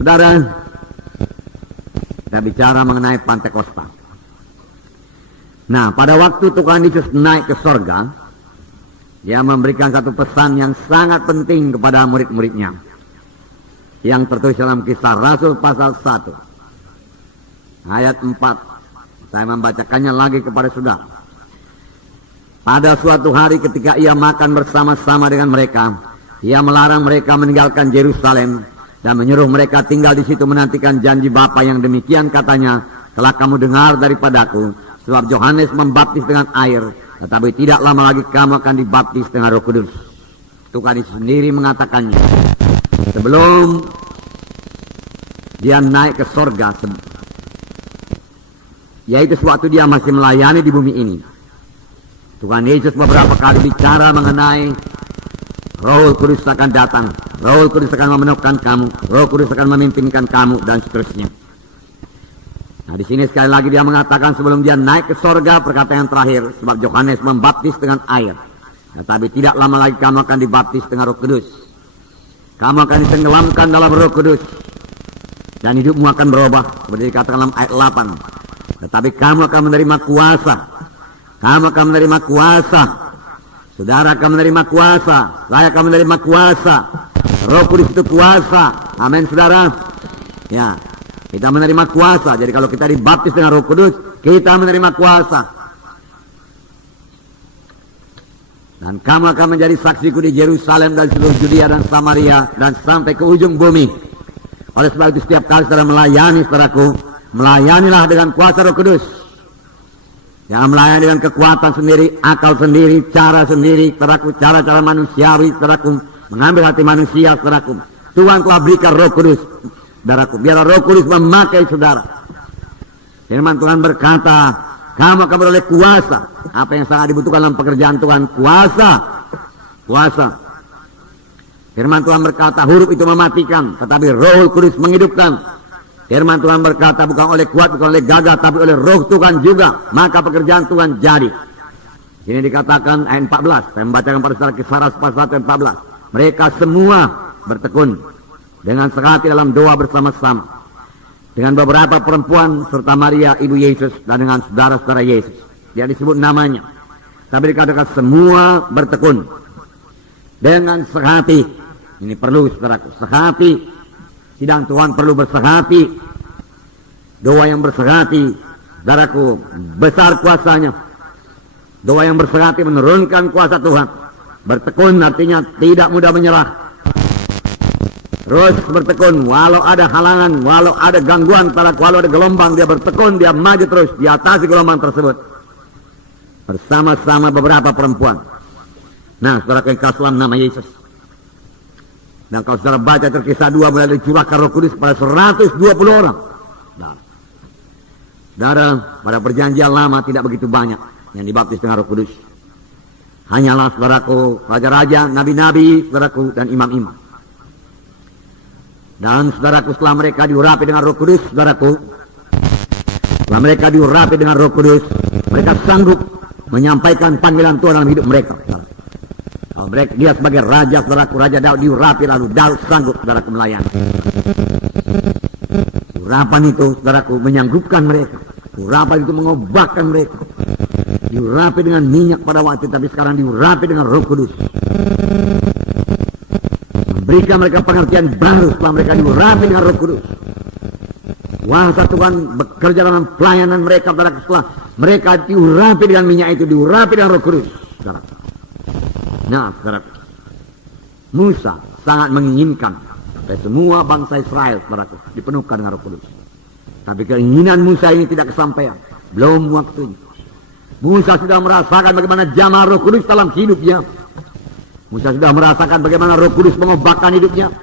Saudara, kita bicara mengenai Pantekosta. Nah, pada waktu Tuhan Yesus naik ke sorga, Dia memberikan satu pesan yang sangat penting kepada murid-muridnya, yang tertulis dalam Kisah Rasul pasal 1 ayat 4. Saya membacakannya lagi kepada saudara. Pada suatu hari ketika Ia makan bersama-sama dengan mereka, Ia melarang mereka meninggalkan Yerusalem dan menyuruh mereka tinggal di situ menantikan janji Bapa yang demikian katanya, telah kamu dengar daripadaku, sebab Yohanes membaptis dengan air, tetapi tidak lama lagi kamu akan dibaptis dengan Roh Kudus. Tuhan Yesus sendiri mengatakannya sebelum Dia naik ke sorga, yaitu sewaktu Dia masih melayani di bumi ini. Tuhan Yesus beberapa kali bicara mengenai Roh Kudus akan datang, Roh Kudus akan memenuhkan kamu, Roh Kudus akan memimpinkan kamu, dan seterusnya. Nah, di sini sekali lagi Dia mengatakan sebelum Dia naik ke sorga, perkataan yang terakhir, sebab Yohanes membaptis dengan air, tetapi tidak lama lagi kamu akan dibaptis dengan Roh Kudus. Kamu akan ditenggelamkan dalam Roh Kudus, dan hidupmu akan berubah, seperti dikatakan dalam ayat 8. Tetapi kamu akan menerima kuasa. Kamu akan menerima kuasa. Saudara akan menerima kuasa. Saya akan menerima kuasa. Roh Kudus itu kuasa. Amin, saudara. Ya, kita menerima kuasa. Jadi kalau kita dibaptis dengan Roh Kudus, kita menerima kuasa. Dan kamu akan menjadi saksiku di Yerusalem dan seluruh Judea dan Samaria dan sampai ke ujung bumi. Oleh sebab itu setiap kali saudara melayani, saudaraku, melayanilah dengan kuasa Roh Kudus. Jangan melayani dengan kekuatan sendiri, akal sendiri, cara sendiri, saudaraku, cara-cara manusiawi, saudaraku, mengambil hati manusia, saudaraku. Tuhan telah berikan Roh Kudus, saudaraku. Biarlah Roh Kudus memakai saudara. Firman Tuhan berkata, kamu akan beroleh kuasa. Apa yang sangat dibutuhkan dalam pekerjaan Tuhan? Kuasa. Kuasa. Firman Tuhan berkata, huruf itu mematikan, tetapi Roh Kudus menghidupkan. Firman Tuhan berkata, bukan oleh kuat, bukan oleh gagah, tapi oleh Roh Tuhan juga, maka pekerjaan Tuhan jadi. Ini dikatakan ayat 14. Saya membacakan pada saudara Kisah Rasul pasal 1 ayat 14. Mereka semua bertekun dengan sehati dalam doa bersama-sama dengan beberapa perempuan serta Maria ibu Yesus dan dengan saudara-saudara Yesus. Dia disebut namanya, tapi dikatakan semua bertekun dengan sehati. Ini perlu, saudaraku, sehati. Sidang Tuhan perlu bersehati. Doa yang bersehati, saudaraku, besar kuasanya. Doa yang bersehati menurunkan kuasa Tuhan. Bertekun artinya tidak mudah menyerah. Terus bertekun, walau ada halangan, walau ada gangguan, walau ada gelombang, dia bertekun, dia maju terus, di atas gelombang tersebut. Bersama-sama beberapa perempuan. Nah, saudara yang kasih nama Yesus. Dan kalau saudara baca Kisah 2, mulai dicurahkan Roh Kudus kepada 120 orang. Saudara, pada perjanjian lama tidak begitu banyak yang dibaptis dengan Roh Kudus. Hanyalah, saudaraku, raja-raja, nabi-nabi, saudaraku, dan imam-imam. Dan saudaraku, setelah mereka diurapi dengan Roh Kudus, saudaraku, setelah mereka diurapi dengan Roh Kudus, mereka sanggup menyampaikan panggilan Tuhan dalam hidup mereka. Mereka, dia sebagai raja, saudaraku, Raja Daud diurapi, lalu Daud sanggup, saudaraku, melayani. Urapan itu, saudaraku, menyanggupkan mereka. Urapan itu mengubahkan mereka. Diurapi dengan minyak pada waktu, tapi sekarang diurapi dengan Roh Kudus. Memberikan mereka pengertian baru setelah mereka diurapi dengan Roh Kudus. Kuasa Tuhan bekerja dalam pelayanan mereka, saudaraku, setelah mereka diurapi dengan minyak itu, diurapi dengan Roh Kudus, saudaraku. Nah, saudara, Musa sangat menginginkan supaya semua bangsa Israel, saudaraku, dipenuhkan dengan Roh Kudus. Tapi keinginan Musa ini tidak kesampaian, belum waktunya. Musa sudah merasakan bagaimana jamaah Roh Kudus dalam hidupnya. Musa sudah merasakan bagaimana Roh Kudus mengubahkan hidupnya.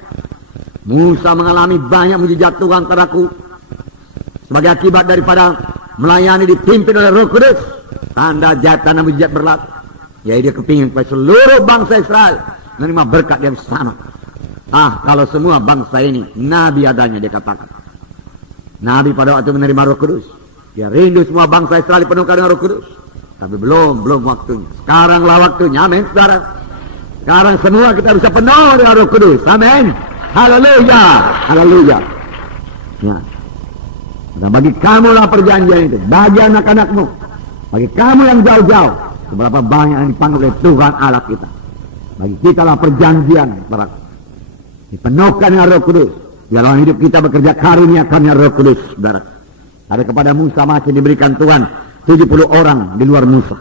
Musa mengalami banyak mujizat Tuhan, saudaraku, sebagai akibat daripada melayani dipimpin oleh Roh Kudus. Tanda jahit, tanda mujizat berlaku. Ya, dia kepingin supaya seluruh bangsa Israel menerima berkat yang sama. Kalau semua bangsa ini nabi adanya, dia katakan. Nabi pada waktu menerima Roh Kudus, dia rindu semua bangsa Israel dipenuhkan dengan Roh Kudus. Tapi belum waktunya. Sekaranglah waktunya, amin, saudara. Sekarang semua kita bisa penuh dengan Roh Kudus, amin. Haleluya, haleluya. Ya. Nah, bagi kamulah perjanjian itu, bagi anak-anakmu, bagi kamu yang jauh-jauh, seberapa banyak yang dipanggil oleh Tuhan Allah kita. Bagi kita lah perjanjian, saudaraku. Dipenuhkan dengan Roh Kudus. Dalam hidup kita bekerja karuniakannya Roh Kudus, saudara. Ada kepada Musa masih diberikan Tuhan 70 orang di luar Musa.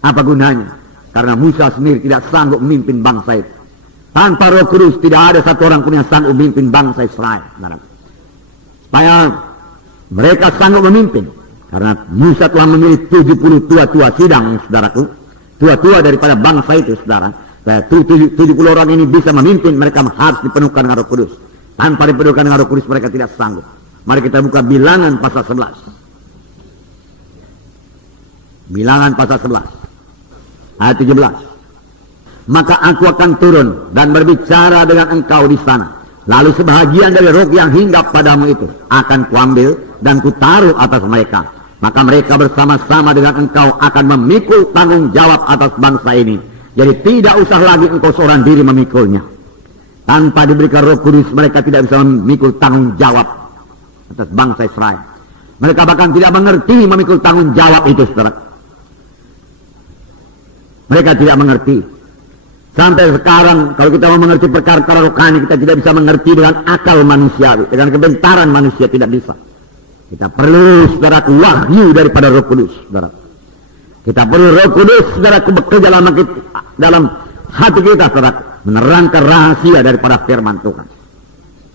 Apa gunanya? Karena Musa sendiri tidak sanggup memimpin bangsa itu. Tanpa Roh Kudus tidak ada satu orang pun yang sanggup memimpin bangsa Israel, saudara. Supaya mereka sanggup memimpin. Karena Musa telah memilih 70 tua-tua sidang, saudaraku. Tua-tua daripada bangsa itu, saudara. 70 orang ini bisa memimpin, mereka harus dipenuhkan dengan Roh Kudus. Tanpa dipenuhkan dengan Roh Kudus mereka tidak sanggup. Mari kita buka Bilangan pasal 11. Bilangan pasal 11 ayat 17. Maka aku akan turun dan berbicara dengan engkau di sana. Lalu sebahagian dari roh yang hinggap padamu itu akan kuambil dan kutaruh atas mereka. Maka mereka bersama-sama dengan engkau akan memikul tanggung jawab atas bangsa ini. Jadi tidak usah lagi engkau seorang diri memikulnya. Tanpa diberikan Roh Kudus mereka tidak bisa memikul tanggung jawab atas bangsa Israel. Mereka bahkan tidak mengerti memikul tanggung jawab itu, saudara. Mereka tidak mengerti. Sampai sekarang kalau kita mau mengerti perkara-perkara rohani, kita tidak bisa mengerti dengan akal manusiawi, dengan kebentaran manusia tidak bisa. Kita perlu, saudara, wahyu daripada Roh Kudus, saudara. Kita perlu Roh Kudus, saudara, bekerja dalam hati kita, saudara, menerangkan rahasia daripada firman Tuhan.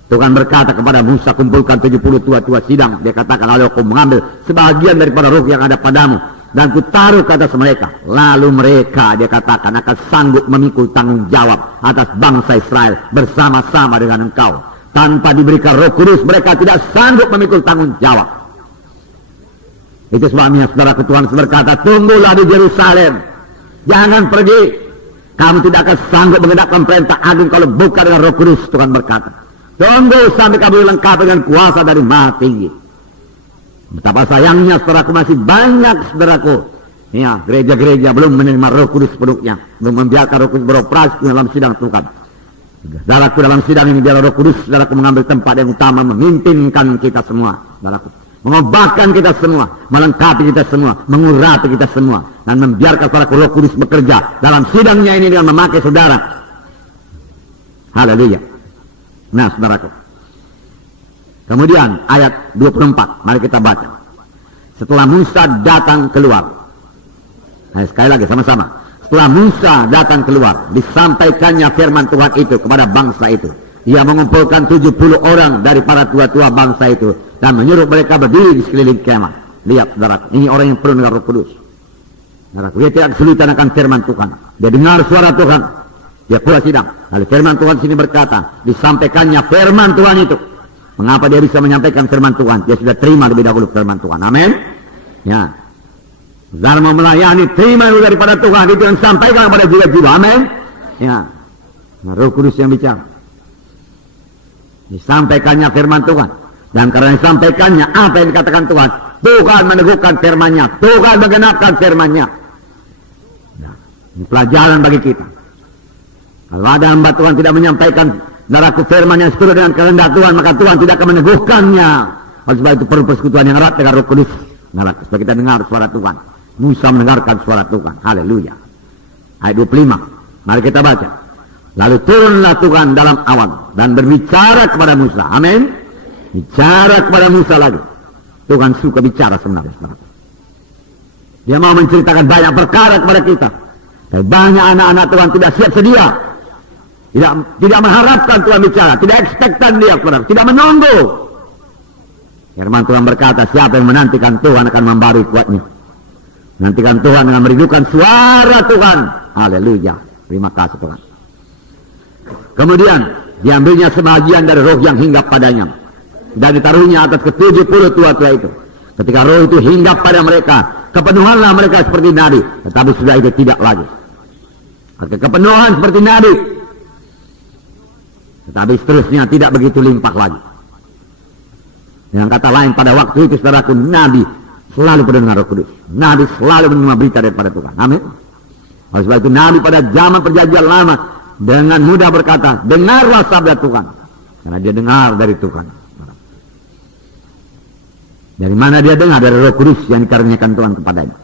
Tuhan berkata kepada Musa, kumpulkan 70 tua-tua sidang. Dia katakan, lalu aku mengambil sebahagian daripada roh yang ada padamu dan kutaruh ke atas mereka. Lalu mereka, dia katakan, akan sanggup memikul tanggung jawab atas bangsa Israel bersama-sama dengan engkau. Tanpa diberikan Roh Kudus mereka tidak sanggup memikul tanggung jawab. Itu sebabnya saudara Tuhan berkata, tunggulah di Yerusalem, jangan pergi. Kamu tidak akan sanggup menegakkan perintah agung kalau bukan dengan Roh Kudus. Tuhan berkata, tunggu sampai kamu lengkap dengan kuasa dari Maha Tinggi. Betapa sayangnya saudaraku, masih banyak saudaraku, ya, gereja-gereja belum menerima Roh Kudus sepenuhnya, belum membiarkan Roh Kudus beroperasi dalam sidang Tuhan. Saudaraku, dalam sidang ini biar Roh Kudus saudaraku mengambil tempat yang utama, memimpinkan kita semua, saudaraku, mengubahkan kita semua, melengkapi kita semua, mengurapi kita semua, dan membiarkan saudaraku Roh Kudus bekerja dalam sidangnya ini dengan memakai saudara. Haleluya. Nah, saudaraku, kemudian ayat 24, mari kita baca. Setelah Musa datang keluar, nah, sekali lagi sama-sama. Setelah Musa datang keluar, disampaikannya firman Tuhan itu kepada bangsa itu. Ia mengumpulkan 70 orang dari para tua-tua bangsa itu dan menyuruh mereka berdiri di sekeliling kemah. Lihat, saudaraku, ini orang yang penuh dengan Roh Kudus. Saudaraku, dia tidak kesulitan akan firman Tuhan. Dia dengar suara Tuhan, dia pula sidang. Lalu firman Tuhan sini berkata, disampaikannya firman Tuhan itu. Mengapa dia bisa menyampaikan firman Tuhan? Dia sudah terima lebih dahulu firman Tuhan. Amin. Ya. Saudara mau melayani, terima dulu daripada Tuhan, itu yang sampaikan kepada jiwa-jiwa. Amin. Ya. Nah, Roh Kudus yang bicara. Disampaikannya firman Tuhan. Dan karena disampaikannya apa yang dikatakan Tuhan, Tuhan meneguhkan firman-Nya, Tuhan menggenapkan firman-Nya. Nah, ini pelajaran bagi kita. Kalau ada hamba Tuhan tidak menyampaikan saudaraku firman yang seturut dengan kehendak Tuhan, maka Tuhan tidak akan meneguhkannya. Oleh sebab itu perlu persekutuan yang erat dengan Roh Kudus. Saudaraku, supaya kita dengar suara Tuhan. Musa mendengarkan suara Tuhan. Haleluya. Ayat 25. Mari kita baca. Lalu turunlah Tuhan dalam awan dan berbicara kepada Musa. Amin. Bicara kepada Musa lagi. Tuhan suka bicara sebenarnya, saudaraku. Dia mau menceritakan banyak perkara kepada kita. Tapi banyak anak-anak Tuhan tidak siap sedia. Tidak mengharapkan Tuhan bicara, tidak ekspektan dia, saudara, tidak menunggu. Firman Tuhan berkata, siapa yang menantikan Tuhan akan membarui kuatnya. Menantikan Tuhan dengan merindukan suara Tuhan. Haleluya. Terima kasih Tuhan. Kemudian diambilnya sebagian dari roh yang hinggap padanya dan ditaruhnya atas ke-70 tua-tua itu. Ketika roh itu hinggap pada mereka, kepenuhanlah mereka seperti nabi. Tetapi sudah itu tidak lagi. Kepenuhan seperti nabi, tetapi seterusnya tidak begitu limpah lagi. Dengan kata lain, pada waktu itu saudaraku, nabi selalu penuh dengan Roh Kudus. Nabi selalu menerima berita daripada Tuhan. Amin. Oleh sebab itu nabi pada zaman perjanjian lama dengan mudah berkata, dengarlah sabda Tuhan. Karena dia dengar dari Tuhan. Dari mana dia dengar? Dari Roh Kudus yang dikaruniakan Tuhan kepadanya.